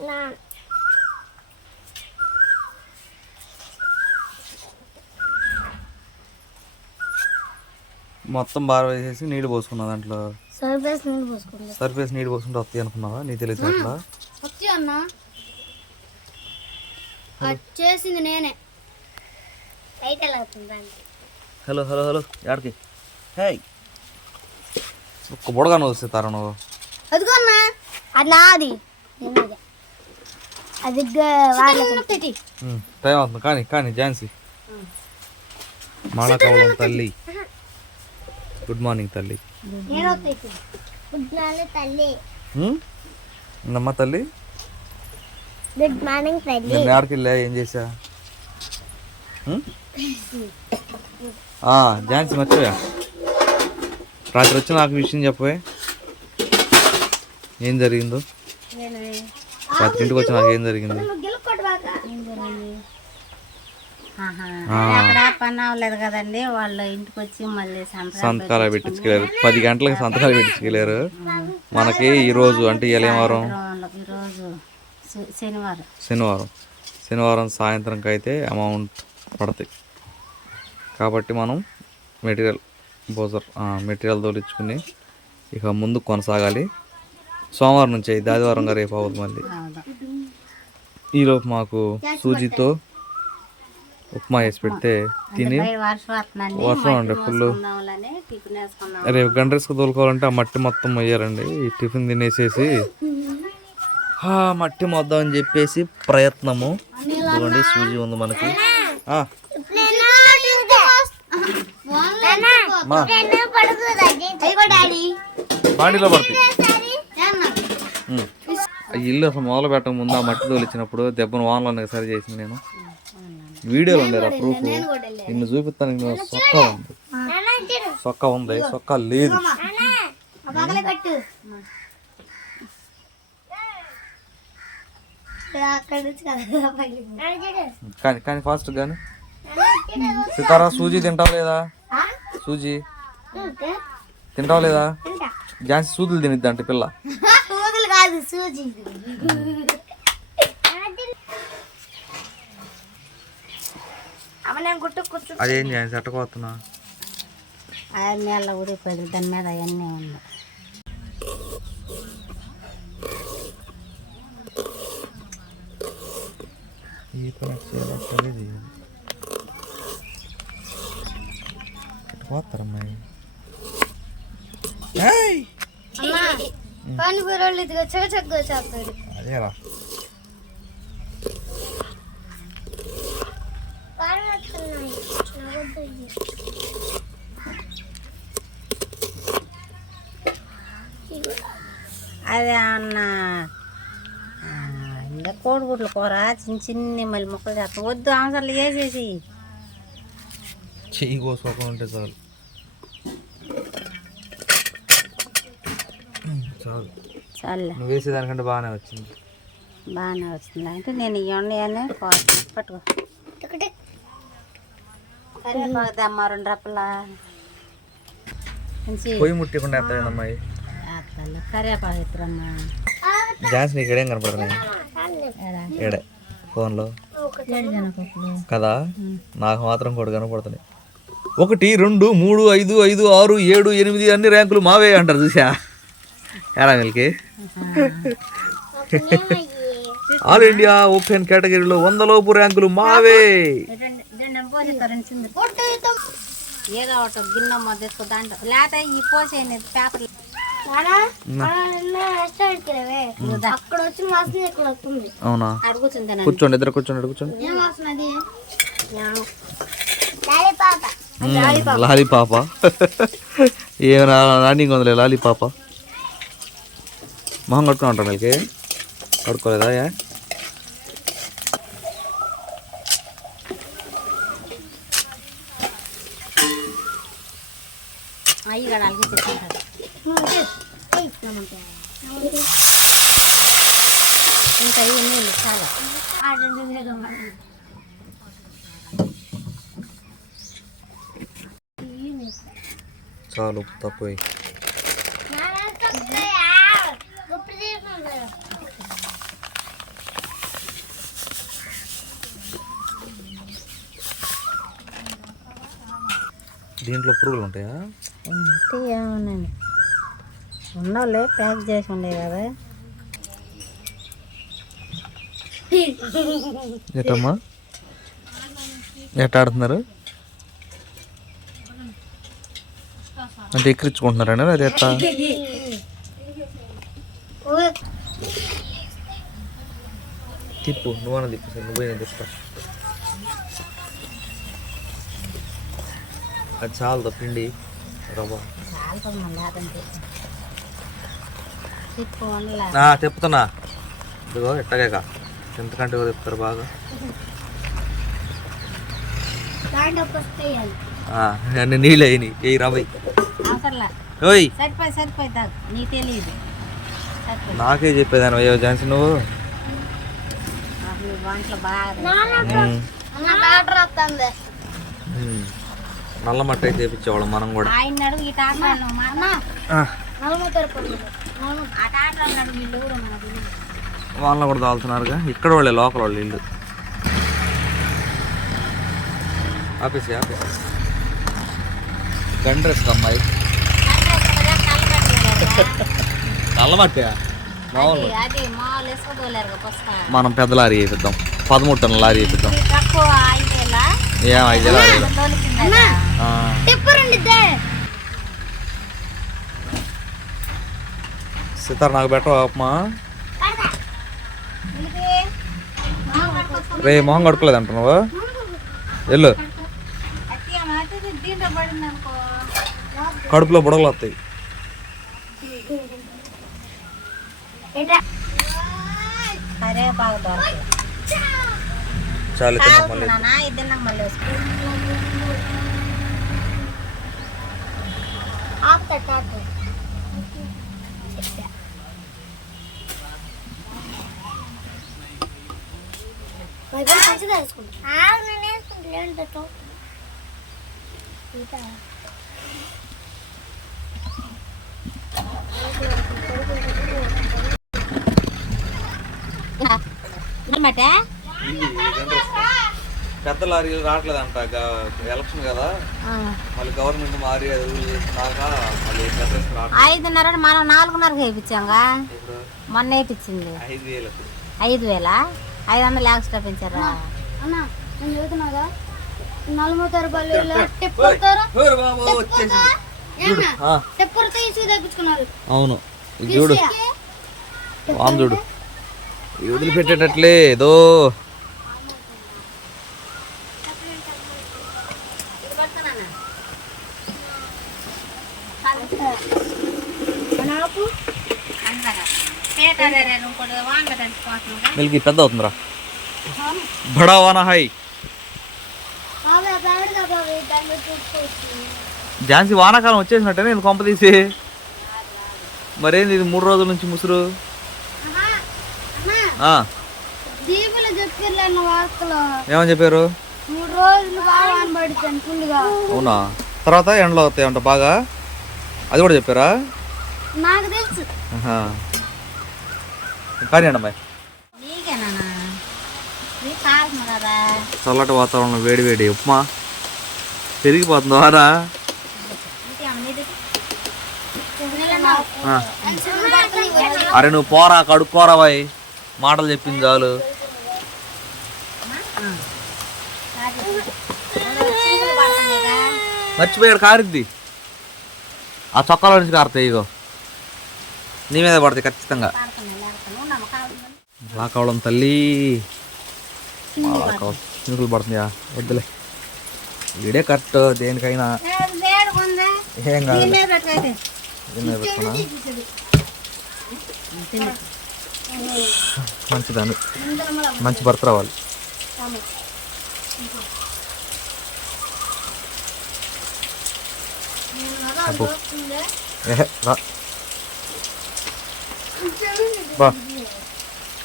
నా మొత్తం బాగా వేసేసి నీళ్ళు పోసుకున్నా దాంట్లో? సర్ఫేస్ నీళ్ళు పోసుకుంటా సర్ఫేస్ నీళ్ళు పోసుకుంటే వస్తాయి అనుకున్నావా? నీ తెలియదు అట్లా? వచ్చి అన్న. చేసింది నేనే. హలో హలో హలో ఎక్కడికి హే ఒక్క బుడగాను వస్తే తారా నువ్వు? అదిగో అన్న. అది నాది. అది వాళ్ళకి టైం అవుతుంది. కానీ కానీ ఝాన్సీ. మాళకవలం తల్లి. గుడ్ మార్నింగ్ తల్లి. గుడ్ మార్నింగ్ తల్లి? నమ్మ తల్లి? గుడ్ మార్నింగ్ తల్లి. నేను ఆడికి వెళ్ళా ఏం చేసా ఝాన్సీ మర్చిపోయా. రాత్రి వచ్చి నాకు విషయం చెప్పవే. ఏం జరిగిందో? రాత్రి ఇంటికి వచ్చి నాకు ఏం జరిగింది? అక్కడ పని అవ్వలేదు కదండి వాళ్ళు ఇంటికి వచ్చి మళ్ళీ సంతకాలు పెట్టించుకెళ్ళారు. పది గంటలకు సంతకాలు పెట్టించుకెళ్ళారు. మనకి ఈ రోజు అంటే ఇవాళ ఏం వారం వాళ్ళకి ఈరోజు శనివారం. శనివారం. శనివారం సాయంత్రంకి అయితే అమౌంట్ పడతాయి. కాబట్టి మనం మెటీరియల్ బోజర్ మెటీరియల్ తోలించుకుని ఇక ముందు కొనసాగాలి. సోమవారం నుంచి అయితే ఆదివారంగా రేపు అవ్వదు మళ్ళీ ఈలోపు మాకు సూజీతో ఉప్మా వేసి పెడితే తిని వర్షం అండి ఫుల్ రేపు గండ్రేసుకు తోలుకోవాలంటే ఆ మట్టి మొత్తం మొయ్యారండి ఈ టిఫిన్ తినేసేసి ఆ మట్టి మొద్దాం అని చెప్పేసి ప్రయత్నము ఇదిగోండి సూజీ ఉంది మనకి ఆ, మా డాడీ బాండీలో పడుతుంది ఇల్లు అసలు మొదలు పెట్టక ముందు ఆ మట్టి తోలిచ్చినప్పుడు దెబ్బను వానలో సరి చేసింది నేను. వీడియోలు ఉండేది ఆ ప్రూఫ్ నిన్ను చూపిస్తాను నేను సొక్క ఉంది. సొక్క ఉంది సొక్క లేదు. కానీ కానీ ఫాస్ట్ కానీ సితారా సూజీ తింటావు లేదా? సూజీ. తింటావు లేదా. ఝాన్సీ సూదులు తినిద్ది అంటే పిల్ల. కాదు సూజీ అమ్మ నేను గుట్టు కూర్చో. అదేం ఝాన్సీ అట్టకోతున్నా అవన్నీ అలా ఊడిపోయింది దాని మీద అవన్నీ ఉన్నాయి. ఈ పని చేయాలి అమ్మా! పానీపూరి వాళ్ళు ఇదిగో చక్క చక్కగా చేస్తారు అదేరా. అదే అన్న. ఇంకా కోడిగుడ్ల కూర చిన్న చిన్ని మళ్ళీ ముక్కలు చేస్తాం. వద్దు అవసరం వేసేసి చెయ్యి కోసుకోకుండా చాలు. చాలే. నువ్వు వేసేదానికంటే బాగానే వచ్చింది. బాగానే వస్తుంది అంటే నేను ఇవన్నీ అని పట్టుకో. కరివేపాకు దమ్మ రెండు రప్పల? పొయ్యి ముట్టకుండా వేస్తాను కరివేపాకు ఎత్తురమ్మా. ఝాన్సీ నీకు ఇక్కడేం కనపడుతున్నాయి ఏడే ఫోన్లో? కదా? నాకు మాత్రం కూడా కనపడుతున్నాయి ఒకటి రెండు మూడు ఐదు ఐదు ఆరు ఏడు ఎనిమిది అన్ని ర్యాంకులు మావే అంటారు చూసా ఎలా మిల్కి? ఆల్ ఇండియా ఓపెన్ కేటగిరీలో వందలోపు ర్యాంకులు మావే. ఏదో ఒకటి తెచ్చుకో దాంట్లో లేకపోతే ఈ పోసేయండి పేపర్ అవునా? కూర్చోండి ఇద్దరు కూర్చోండి కూర్చోండి. ఏం వాసన అది లాలీపాప. మ్మ్, లాలీ పాప ఏమైనా మొహం కట్టుకుని ఉంటారు మిల్కి కడుక్కోలేదా ఏ? అయ్యి కూడా అలిగి తెచ్చుకుంటారు ఇంకా ఈ నీళ్ళు చాలా చాలు ఉప్పు తక్కువ దీంట్లో పురుగులు ఉంటాయా ఉంటే ఏమన్నాను ఉన్నోళ్ళే ప్యాక్ చేసి ఉండే కదా. ఎట్టమ్మా ఎట్ట ఆడుతున్నారు? అంటే ఎక్కిరించుకుంటున్నారండి అది ఎట్ట? తిప్పు నువ్వన్నా తిప్పు సార్ నువ్వే నేను తిప్పుతా అది చాలు పిండి. రవ్వ. కాలుతుంది మళ్ళీ అదంతే తిప్పు ఉండలా నా తిప్పుతున్నా. ఇదిగో ఎట్టగాక. ఎంతకంటే తిప్పుతారు బాగా. అన్ని నీళ్ళు అయినాయి. ఏ అవసరంలా. ఓయ్. సరిపోయి సరిపోయి తాగు. నీకు చెప్పేదాను అయ్యో ఝాన్సీ నువ్వు? బాగా నల్ల మట్టి అయితే చేపించేవాళ్ళం మనం కూడా. వీళ్ళు కూడా తాగుతున్నారుగా ఇక్కడ వాళ్ళే లోకల్ వాళ్ళు ఇల్లు. ఆపేసి ఆపేసి. గండ్రెస్ అమ్మాయి. నల్ల మట్టి మామూలు. అది మామూలు వేసుకోలేరు పుస్తకం మనం పెద్ద లారీ వేపిద్దాం. పదమూడు టన్నుల లారీ వేపిద్దాం. ఏం ఐదు లారీలు సితార్ నాకు పెట్టవా అమ్మా రే మొహం కడుకోలేదు అంటున్నావా? వెళ్ళు. కడుపులో బుడగలు వస్తాయి. చాలు తిన్నాం మళ్ళీ. నాన్న ఇది నాకు మళ్ళీ వేసుకో ఆపుతా టాటూ మంచిగా వేసుకుంటా నేను వేసుకుంటా అనమాట పెద్ద లారీలు రావట్లేదు అంట ఎలక్షన్ కదా. మళ్ళీ గవర్నమెంట్ మారి రూల్ చేసినాక మళ్ళీ ఐదున్నర మనం నాలుగున్నరకు వేయించాంగా? మొన్న వేయించింది. ఐదు వేలకు ఐదు వేల? ఐదు వందలు ఎక్స్ట్రా పెంచారా? అన్న నేను చదువుతున్నాగా రూపాయలు ఇసుకు తెప్పించుకున్నారు. అవును. చూడు. వామ్ చూడు. ఇది వదిలిపెట్టేటట్లే ఏదో నాకు మిల్కి పెద్ద అవుతుందిరా. బడా వానా హై. ఝాన్సీ వానాకాలం వచ్చేసినట్టే నేను కొంప తీసి. మరేంది ఇది మూడు రోజుల నుంచి ముసురు? ఏమని చెప్పారు? అవునా? తర్వాత ఎండలో అవుతాయి అంట బాగా. అది కూడా చెప్పారా? నాకు తెలుసు. ఆహా. కానీ అమ్మాయి నీకేనా? నీకు కావాల్సింది కదా చల్లటి వాతావరణం వేడి వేడి. ఉప్మా? పెరిగిపోతుంది? వారా. అరే నువ్వు పోరా కడుక్కోరా బాయ్. మాటలు చెప్పింది చాలు. మర్చిపోయాడు కారిద్ది. ఆ చొక్కాలో నుంచి కారుతాయి ఇగో. నీ మీద పడతాయి ఖచ్చితంగా. లాకవడం తల్లి చినుకులు పడుతున్నాయా వద్దులే వీడే కరెక్ట్ దేనికైనా ఏం కాదు పెట్టుకున్నా మంచిదాన్ని మంచి భర్త రావాలి అబ్బో. ఏహే, రా బా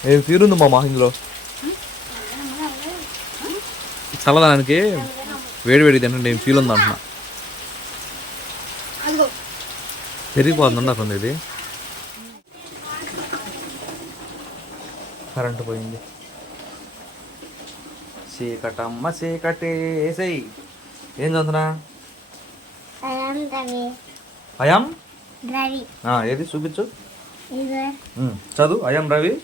ఏం తీరుంది మా ఇందులో చల్లదానికి వేడి వేడి తింటే ఏం ఫీల్ ఉంది అంటున్నా. పెరిగిపోతుంది నాకు ఇది. కరెంటు పోయింది. చీకటమ్మ చీకటేసై ఏం చదువుతున్నా. అయాం. ఏది? చూపించు. చదువు. I'm Ravi.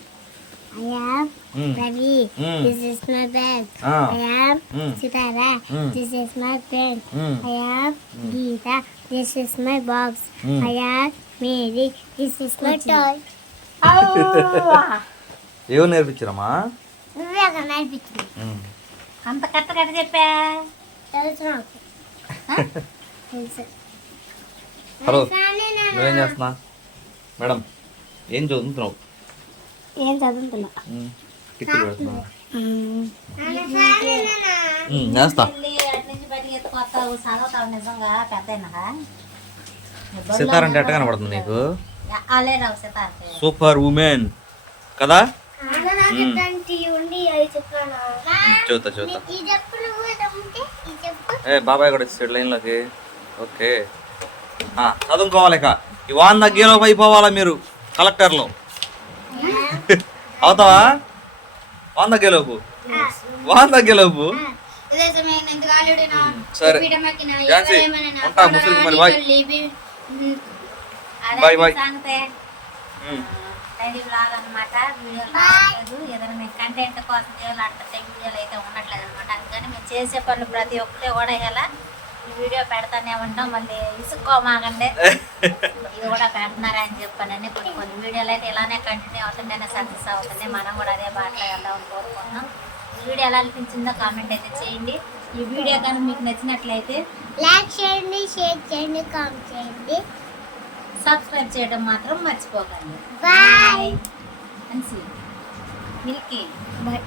I am um, Ravi. Hmm. This is my bed. ఆ, I am Hmm. Sitara. Hmm. This is my pen. Um, I am Geeta. This is my box. Hmm. I am Mary. This is my toy. ఏవో నేర్పించారమ్మా నువ్వే ఒక నేర్పించింది అంత కట్ట కట్ట చెప్పా తెలుసు నాకు తెలుసు హలో నువ్వేం చేస్తున్నా మేడం ఏం చదువుతున్నావు ఏం చదువుతున్నా? వెళ్ళి అటు ఎట్ట కనబడుతుంది నీకు? Super women. కదా? చూద్దా చూద్దా ఈ చెప్పు నువ్వు తమ్ముంటే ఈ చెప్పు. ఏ బాబాయ్ కూడా వచ్చాడు లైన్లోకి. ఓకే. ఆ, చదువుకోవాలి ఇక. ఈ వాన్ తగ్గేలోపు అయిపోవాలా మీరు కలెక్టర్లో? అవుతావా? వాన్ తగ్గేలోపు వాన్ తగ్గేలోపు సరే. ఝాన్సీ ఉంటా ముసలికి మరి bye. Bye bye. Daily vlog అనమాట వీడియోలు రావట్లేదు ఏదైనా మేము కంటెంట్ కోసం చేయాలి అట్లా వీడియోలు అయితే ఉండట్లేదు అనమాట అందుకని మేము చేసే పనులు ప్రతి ఒక్కటి కూడా ఇలా వీడియో పెడతానే ఉంటాం మళ్ళీ ఇసుక్కోమాకండి. ఇది కూడా పెడుతున్నారా అని చెప్పానని కొన్ని కొన్ని వీడియోలు అయితే ఇలానే కంటిన్యూ అవుతుంటేనే సక్సెస్ అవుతుంది. మనం కూడా అదే బాటలో వెళ్దామని కోరుకుంటున్నాం. ఈ వీడియో ఎలా అనిపించిందో కామెంట్ అయితే చేయండి. ఈ వీడియో కానీ మీకు నచ్చినట్లయితే లైక్ చేయండి షేర్ చేయండి కామెంట్ చేయండి. సబ్స్క్రైబ్ చేయడం మాత్రం మర్చిపోకండి. Bye Milky bye